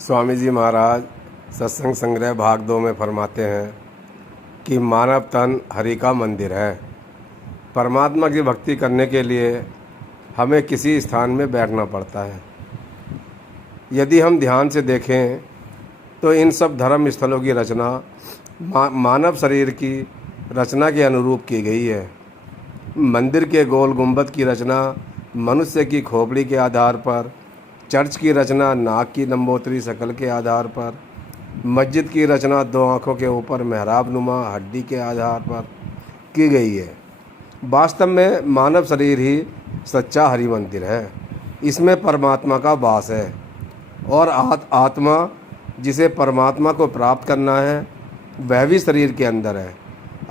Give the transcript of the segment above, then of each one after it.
स्वामी जी महाराज सत्संग संग्रह भाग 2 में फरमाते हैं कि मानव तन हरि का मंदिर है। परमात्मा की भक्ति करने के लिए हमें किसी स्थान में बैठना पड़ता है। यदि हम ध्यान से देखें तो इन सब धर्म स्थलों की रचना मानव शरीर की रचना के अनुरूप की गई है। मंदिर के गोल गुंबद की रचना मनुष्य की खोपड़ी के आधार पर, चर्च की रचना नाक की लंबोतरी शक्ल के आधार पर, मस्जिद की रचना 2 आँखों के ऊपर मेहराब नुमा हड्डी के आधार पर की गई है। वास्तव में मानव शरीर ही सच्चा हरि मंदिर है। इसमें परमात्मा का वास है और आत्मा जिसे परमात्मा को प्राप्त करना है वह भी शरीर के अंदर है।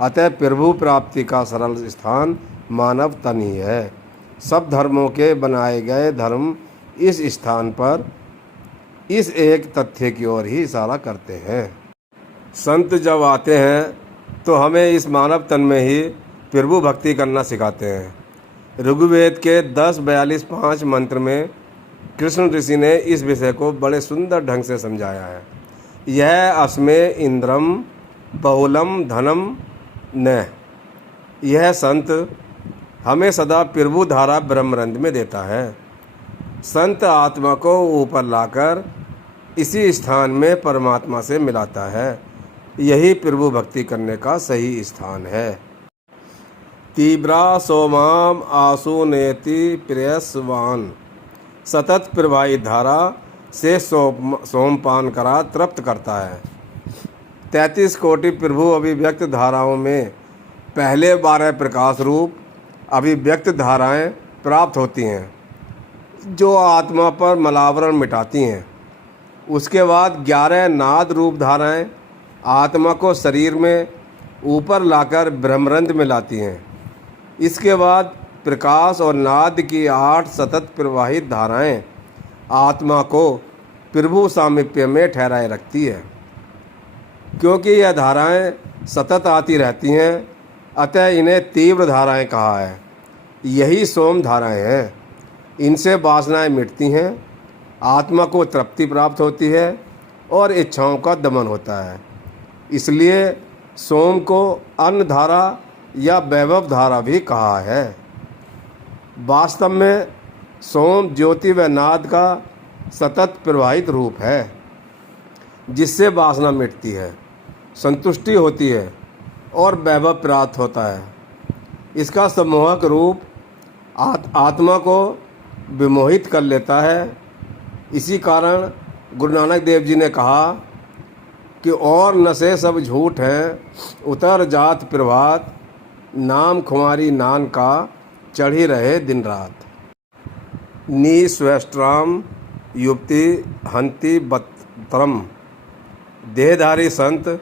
अतः प्रभु प्राप्ति का सरल स्थान मानव तन ही है। सब धर्मों के बनाए गए धर्म इस स्थान पर इस एक तथ्य की ओर ही इशारा करते हैं। संत जब आते हैं तो हमें इस मानव तन में ही प्रभु भक्ति करना सिखाते हैं। ऋग्वेद के 10:42-5 मंत्र में कृष्ण ऋषि ने इस विषय को बड़े सुंदर ढंग से समझाया है। यह अस्मे इंद्रम बहुलम धनम न। यह संत हमें सदा प्रभु धारा ब्रह्मरंध्र में देता है। संत आत्मा को ऊपर लाकर इसी स्थान में परमात्मा से मिलाता है। यही प्रभु भक्ति करने का सही स्थान है। तीव्रा सोमाम आसु नेति प्रेयसवान। सतत प्रवाहित धारा से सोमपान करा तृप्त करता है। 33 कोटि प्रभु अभिव्यक्त धाराओं में पहले 12 प्रकाश रूप अभिव्यक्त धाराएं प्राप्त होती हैं जो आत्मा पर मलावरण मिटाती हैं। उसके बाद 11 नाद रूप धाराएं आत्मा को शरीर में ऊपर लाकर ब्रह्मरंध्र में लाती हैं। इसके बाद प्रकाश और नाद की 8 सतत प्रवाहित धाराएं आत्मा को प्रभु सामीप्य में ठहराए रखती है। क्योंकि यह धाराएं सतत आती रहती हैं अतः इन्हें तीव्र धाराएं कहा है। यही सोम धाराएं हैं। इनसे वासनाएं मिटती हैं, आत्मा को तृप्ति प्राप्त होती है और इच्छाओं का दमन होता है। इसलिए सोम को अन्न धारा या वैभव धारा भी कहा है। वास्तव में सोम ज्योति व नाद का सतत प्रवाहित रूप है जिससे वासना मिटती है, संतुष्टि होती है और वैभव प्राप्त होता है। इसका सम्मोहक रूप आत्मा को विमोहित कर लेता है। इसी कारण गुरु नानक देव जी ने कहा कि और नशे सब झूठ हैं, उतर जात प्रभात, नाम खुमारी नान का चढ़ी रहे दिन रात। नी स्वेष्ट्राम युक्ति हंति बत्रम। देहधारी संत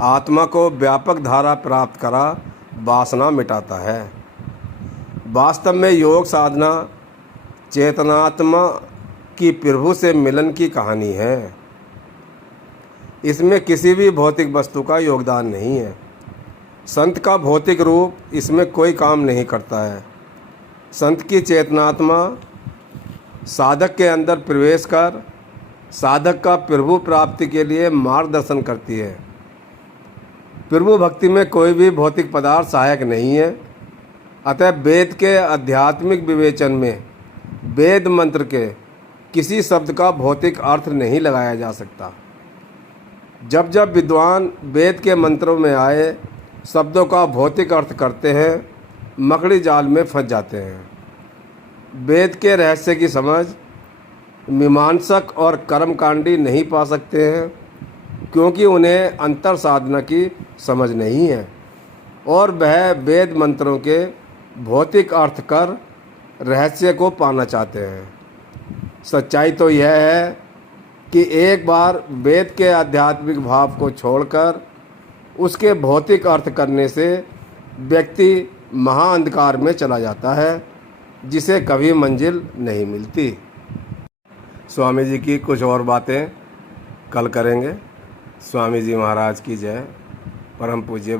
आत्मा को व्यापक धारा प्राप्त करा वासना मिटाता है। वास्तव में योग साधना चेतनात्मा की प्रभु से मिलन की कहानी है। इसमें किसी भी भौतिक वस्तु का योगदान नहीं है। संत का भौतिक रूप इसमें कोई काम नहीं करता है। संत की चेतनात्मा साधक के अंदर प्रवेश कर साधक का प्रभु प्राप्ति के लिए मार्गदर्शन करती है। प्रभु भक्ति में कोई भी भौतिक पदार्थ सहायक नहीं है। अतः वेद के आध्यात्मिक विवेचन में वेद मंत्र के किसी शब्द का भौतिक अर्थ नहीं लगाया जा सकता। जब जब विद्वान वेद के मंत्रों में आए शब्दों का भौतिक अर्थ करते हैं मकड़ी जाल में फंस जाते हैं। वेद के रहस्य की समझ मीमांसक और कर्मकांडी नहीं पा सकते हैं क्योंकि उन्हें अंतर साधना की समझ नहीं है और वह वेद मंत्रों के भौतिक अर्थ कर रहस्य को पाना चाहते हैं। सच्चाई तो यह है कि एक बार वेद के आध्यात्मिक भाव को छोड़कर उसके भौतिक अर्थ करने से व्यक्ति महाअंधकार में चला जाता है जिसे कभी मंजिल नहीं मिलती। स्वामी जी की कुछ और बातें कल करेंगे। स्वामी जी महाराज की जय। परम पूज्य